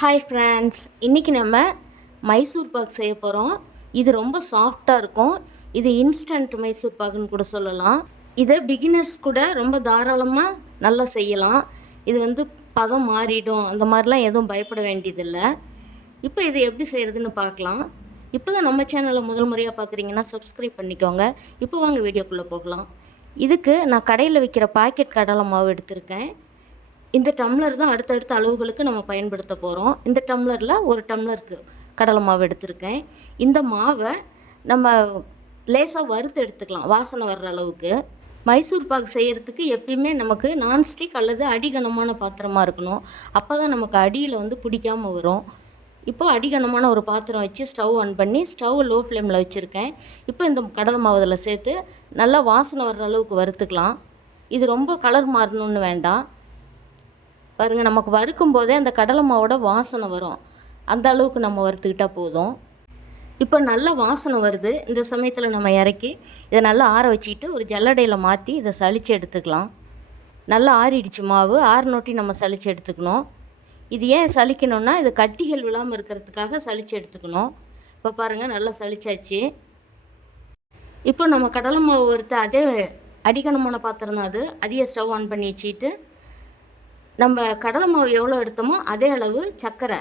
Hi friends, இன்றைக்கி நம்ம மைசூர் பாக் செய்ய போகிறோம். இது ரொம்ப சாஃப்டாக இருக்கும். இது இன்ஸ்டன்ட் மைசூர் பாக்குன்னு கூட சொல்லலாம். இதை பிகினர்ஸ் கூட ரொம்ப தாராளமாக நல்லா செய்யலாம். இது பதம் மாறிடும் அந்த மாதிரிலாம் எதுவும் பயப்பட வேண்டியதில்லை. இப்போ இது எப்படி செய்கிறதுன்னு பார்க்கலாம். இப்போ தான் நம்ம சேனலை முதல் முறையாக பார்க்குறீங்கன்னா சப்ஸ்கிரைப் பண்ணிக்கோங்க. இப்போ வாங்க வீடியோக்குள்ளே போகலாம். இதுக்கு நான் கடையில் விற்கிற பாக்கெட் கடலை மாவு எடுத்திருக்கேன். இந்த டம்ளர் தான் அடுத்தடுத்த அளவுகளுக்கு நம்ம பயன்படுத்த போகிறோம். இந்த டம்ளரில் ஒரு டம்ளருக்கு கடலை மாவு எடுத்திருக்கேன். இந்த மாவை நம்ம லேசாக வறுத்து எடுத்துக்கலாம், வாசனை வர்ற அளவுக்கு. மைசூர் பாக் செய்கிறதுக்கு எப்பயுமே நமக்கு நான்ஸ்டிக் அல்லது அடிகனமான பாத்திரமாக இருக்கணும். அப்போ தான் நமக்கு அடியில் பிடிக்காமல் வரும். இப்போது அடிகனமான ஒரு பாத்திரம் வச்சு ஸ்டவ் ஆன் பண்ணி ஸ்டவ் லோ ஃப்ளேமில் வச்சுருக்கேன். இப்போ இந்த கடலை மாவு அதில் சேர்த்து நல்லா வாசனை வர்ற அளவுக்கு வறுத்துக்கலாம். இது ரொம்ப கலர் மாறணுன்னு வேண்டாம். பாருங்கள், நமக்கு வறுக்கும் போதே அந்த கடலை மாவோட வாசனை வரும். அந்த அளவுக்கு நம்ம வறுத்துக்கிட்டால் போதும். இப்போ நல்ல வாசனை வருது. இந்த சமயத்தில் நம்ம இறக்கி இதை நல்லா ஆற வச்சுக்கிட்டு ஒரு ஜல்லடையில் மாற்றி இதை சளிச்சு எடுத்துக்கலாம். நல்லா ஆறிடுச்சு மாவு. ஆறுநொட்டி நம்ம சளிச்சு எடுத்துக்கணும். இது ஏன் சளிக்கணும்னா இது கட்டிகள் விழாமல் இருக்கிறதுக்காக சளிச்சு எடுத்துக்கணும். இப்போ பாருங்கள், நல்லா சளிச்சாச்சு. இப்போ நம்ம கடலை மாவு வறுத்த அதே அடிகனமான பாத்திரம் தான் அது. அதையே ஸ்டவ் ஆன் பண்ணி வச்சுட்டு நம்ம கடலை மாவு எவ்வளோ எடுத்தோமோ அதே அளவு சர்க்கரை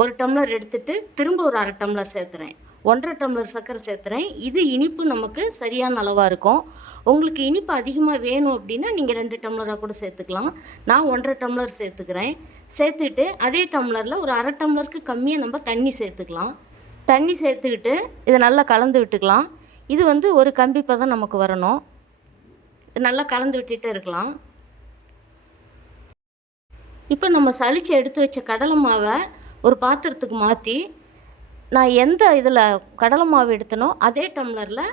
ஒரு டம்ளர் எடுத்துகிட்டு திரும்ப ஒரு அரை டம்ளர் சேர்த்துறேன். 1.5 டம்ளர் சர்க்கரை சேர்த்துறேன். இது இனிப்பு நமக்கு சரியான அளவாக இருக்கும். உங்களுக்கு இனிப்பு அதிகமாக வேணும் அப்படின்னா நீங்கள் 2 டம்ளராக கூட சேர்த்துக்கலாம். நான் 1.5 டம்ளர் சேர்த்துக்கிறேன். சேர்த்துட்டு அதே டம்ளரில் ஒரு அரை டம்ளருக்கு கம்மியாக நம்ம தண்ணி சேர்த்துக்கலாம். தண்ணி சேர்த்துக்கிட்டு இதை நல்லா கலந்து விட்டுக்கலாம். இது ஒரு கம்பி பதம் நமக்கு வரணும். நல்லா கலந்து விட்டுகிட்டே இருக்கலாம். இப்போ நம்ம சளிச்சு எடுத்து வச்ச கடலை மாவை ஒரு பாத்திரத்துக்கு மாற்றி நான் எந்த இதில் கடலை மாவு எடுத்தனோ அதே டம்ளரில்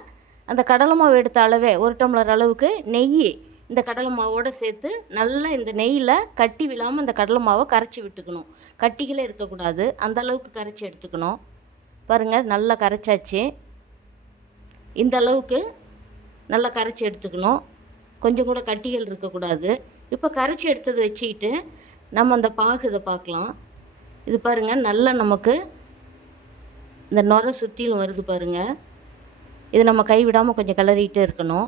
அந்த கடலை மாவு எடுத்த அளவே 1 டம்ளர் அளவுக்கு நெய் இந்த கடலை மாவோடு சேர்த்து நல்லா இந்த நெய்யில் கட்டி விழாமல் இந்த கடலை மாவை கரைச்சி விட்டுக்கணும். கட்டிகளே இருக்கக்கூடாது, அந்த அளவுக்கு கரைச்சி எடுத்துக்கணும். பாருங்கள், நல்லா கரைச்சாச்சு. இந்த அளவுக்கு நல்லா கரைச்சி எடுத்துக்கணும். கொஞ்சம் கூட கட்டிகள் இருக்கக்கூடாது. இப்போ கரைச்சி எடுத்தது வச்சுக்கிட்டு நம்ம அந்த பாகு இதை பார்க்கலாம். இது பாருங்கள், நல்லா நமக்கு இந்த நுரை சுற்றிலும் வருது பாருங்கள். இது நம்ம கைவிடாமல் கொஞ்சம் கிளறிட்டே இருக்கணும்.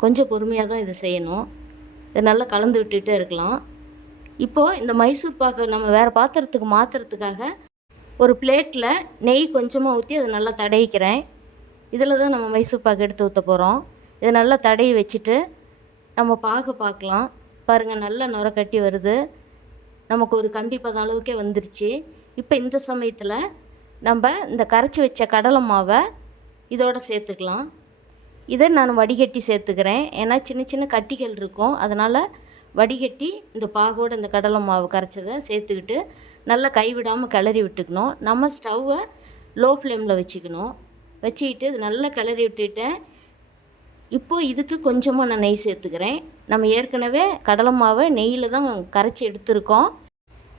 கொஞ்சம் பொறுமையாக தான் இதை செய்யணும். இதை நல்லா கலந்து விட்டுகிட்டே இருக்கலாம். இப்போது இந்த மைசூர் பாக்கை நம்ம வேறு பாத்திரத்துக்கு மாற்றுறதுக்காக ஒரு பிளேட்டில் நெய் கொஞ்சமாக ஊற்றி அதை நல்லா தடவிக்கிறேன். இதில் தான் நம்ம மைசூர் பாக்கு எடுத்து ஊற்ற போகிறோம். இதை நல்லா தடவி வச்சுட்டு நம்ம பாகு பார்க்கலாம். பாருங்கள், நல்லா நுரை கட்டி வருது. நமக்கு ஒரு கம்பி பதம் அளவுக்கே வந்துருச்சு. இப்போ இந்த சமயத்தில் நம்ம இந்த கரைச்சி வச்ச கடலை மாவை இதோடு சேர்த்துக்கலாம். இதை நான் வடிகட்டி சேர்த்துக்கிறேன். ஏன்னா சின்ன சின்ன கட்டிகள் இருக்கும், அதனால் வடிகட்டி இந்த பாகோடு இந்த கடலை மாவு கரைச்சதை சேர்த்துக்கிட்டு நல்லா கைவிடாமல் கிளறி விட்டுக்கணும். நம்ம ஸ்டவ்வை லோ ஃப்ளேமில் வச்சுக்கிட்டு இது நல்லா கிளறி விட்டுட்டேன். இப்போது இதுக்கு கொஞ்சமாக நான் நெய் சேர்த்துக்கிறேன். நம்ம ஏற்கனவே கடலை மாவை நெய்யில் தான் கரைச்சி எடுத்துருக்கோம்.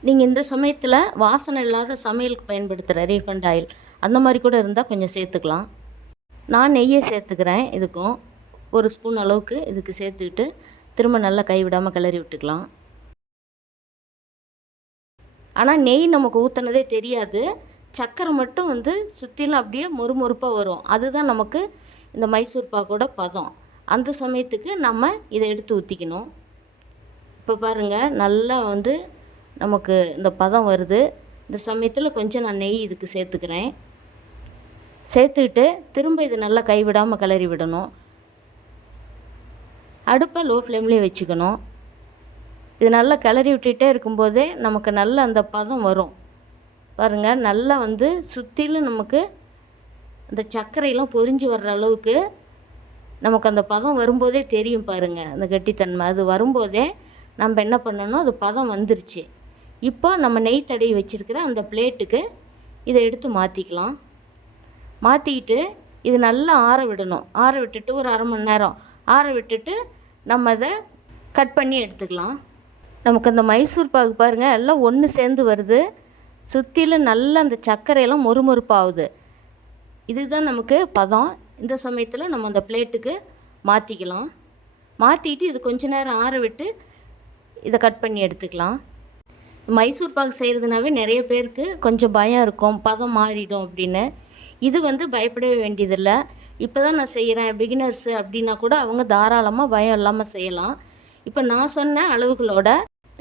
நீங்கள் இந்த சமயத்தில் வாசனை இல்லாத சமையலுக்கு பயன்படுத்துகிற ரீஃபண்ட் ஆயில் அந்த மாதிரி கூட இருந்தால் கொஞ்சம் சேர்த்துக்கலாம். நான் நெய்யை சேர்த்துக்கிறேன். இதுக்கும் 1 ஸ்பூன் அளவுக்கு இதுக்கு சேர்த்துக்கிட்டு திரும்ப நல்லா கைவிடாமல் கிளறி விட்டுக்கலாம். ஆனால் நெய் நமக்கு ஊற்றினதே தெரியாது. சர்க்கரை மட்டும் சுற்றிலும் அப்படியே மொறுமொறுப்பாக வரும். அதுதான் நமக்கு இந்த மைசூர் பாக்கோட பதம். அந்த சமயத்துக்கு நம்ம இதை எடுத்து ஊற்றிக்கணும். இப்போ பாருங்கள், நல்லா நமக்கு இந்த பதம் வருது. இந்த சமயத்தில் கொஞ்சம் நான் நெய் இதுக்கு சேர்த்துக்கிறேன். சேர்த்துக்கிட்டு திரும்ப இது நல்லா கைவிடாமல் கிளறி விடணும். அடுப்பை லோ ஃப்ளேம்லேயே வச்சுக்கணும். இது நல்லா கிளறி விட்டுகிட்டே இருக்கும்போதே நமக்கு நல்ல அந்த பதம் வரும். பாருங்கள், நல்லா சுற்றிலும் நமக்கு அந்த சர்க்கரையெல்லாம் பொரிஞ்சு வர்ற அளவுக்கு நமக்கு அந்த பதம் வரும்போதே தெரியும். பாருங்கள், அந்த கெட்டித்தன்மை அது வரும்போதே நம்ம என்ன பண்ணணும், அது பதம் வந்துருச்சு. இப்போ நம்ம நெய் தடவி வச்சுருக்கிற அந்த பிளேட்டுக்கு இதை எடுத்து மாற்றிக்கலாம். மாற்றிக்கிட்டு இது நல்லா ஆற விடணும். ஆற விட்டுட்டு ஒரு அரை மணி நேரம் ஆற விட்டுட்டு நம்ம அதை கட் பண்ணி எடுத்துக்கலாம். நமக்கு அந்த மைசூர் பாகு பாருங்கள், எல்லாம் ஒன்று சேர்ந்து வருது. சுற்றிலும் நல்லா அந்த சர்க்கரையெல்லாம் மொறுமொறுப்பாகுது. இதுதான் நமக்கு பதம். இந்த சமயத்தில் நம்ம அந்த பிளேட்டுக்கு மாற்றிக்கலாம். மாற்றிட்டு இது கொஞ்ச நேரம் ஆற விட்டு இதை கட் பண்ணி எடுத்துக்கலாம். மைசூர் பாக்கு செய்கிறதுனாவே நிறைய பேருக்கு கொஞ்சம் பயம் இருக்கும், பதம் மாறிடும் அப்படின்னு. இது வந்து பயப்படவே வேண்டியதில்லை. இப்போ தான் நான் செய்கிறேன், பிகினர்ஸு அப்படின்னா கூட அவங்க தாராளமாக பயம் இல்லாமல் செய்யலாம். இப்போ நான் சொன்ன அளவுகளோட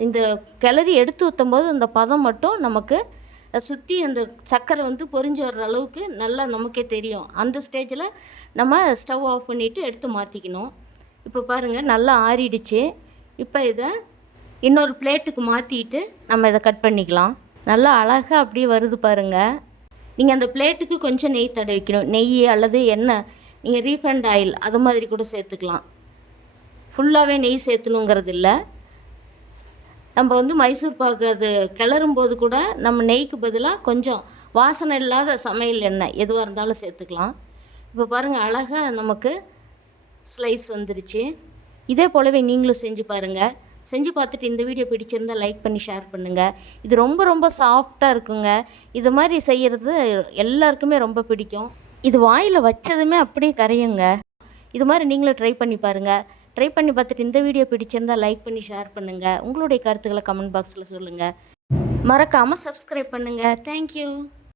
இந்த கிளறி எடுத்து ஊற்றும்போது அந்த பதம் மட்டும் நமக்கு சுற்றி அந்த சர்க்கரை வந்து பொரிஞ்சு வர்ற அளவுக்கு நல்லா நமக்கே தெரியும். அந்த ஸ்டேஜில் நம்ம ஸ்டவ் ஆஃப் பண்ணிவிட்டு எடுத்து மாற்றிக்கணும். இப்போ பாருங்கள் நல்லா ஆறிடுச்சு. இப்போ இதை இன்னொரு பிளேட்டுக்கு மாற்றிட்டு நம்ம இதை கட் பண்ணிக்கலாம். நல்லா அழகாக அப்படியே வருது பாருங்கள். நீங்கள் அந்த பிளேட்டுக்கு கொஞ்சம் நெய் தடவிக்கணும். நெய் அல்லது எண்ணெய், நீங்கள் ரீஃபைண்ட் ஆயில் அது மாதிரி கூட சேர்த்துக்கலாம். ஃபுல்லாகவே நெய் சேர்த்துணுங்கிறது இல்லை. நம்ம வந்து மைசூர் பாக்கு அது கிளறும் போது கூட நம்ம நெய்க்கு பதிலாக கொஞ்சம் வாசனை இல்லாத சமையல் எண்ணெய் எதுவாக இருந்தாலும் சேர்த்துக்கலாம். இப்போ பாருங்கள் அழகாக நமக்கு ஸ்லைஸ் வந்துருச்சு. இதே போலவே நீங்களும் செஞ்சு பாருங்கள். செஞ்சு பார்த்துட்டு இந்த வீடியோ பிடிச்சிருந்தால் லைக் பண்ணி ஷேர் பண்ணுங்கள். இது ரொம்ப ரொம்ப சாஃப்டாக இருக்குங்க. இது மாதிரி செய்கிறது எல்லாருக்குமே ரொம்ப பிடிக்கும். இது வாயில் வச்சதுமே அப்படியே கரையுங்க. இது மாதிரி நீங்களும் ட்ரை பண்ணி பாருங்கள். ட்ரை பண்ணி பார்த்துட்டு இந்த வீடியோ பிடிச்சிருந்தால் லைக் பண்ணி ஷேர் பண்ணுங்கள். உங்களுடைய கருத்துக்களை கமெண்ட் பாக்ஸில் சொல்லுங்கள். மறக்காமல் சப்ஸ்கிரைப் பண்ணுங்கள். தேங்க்யூ.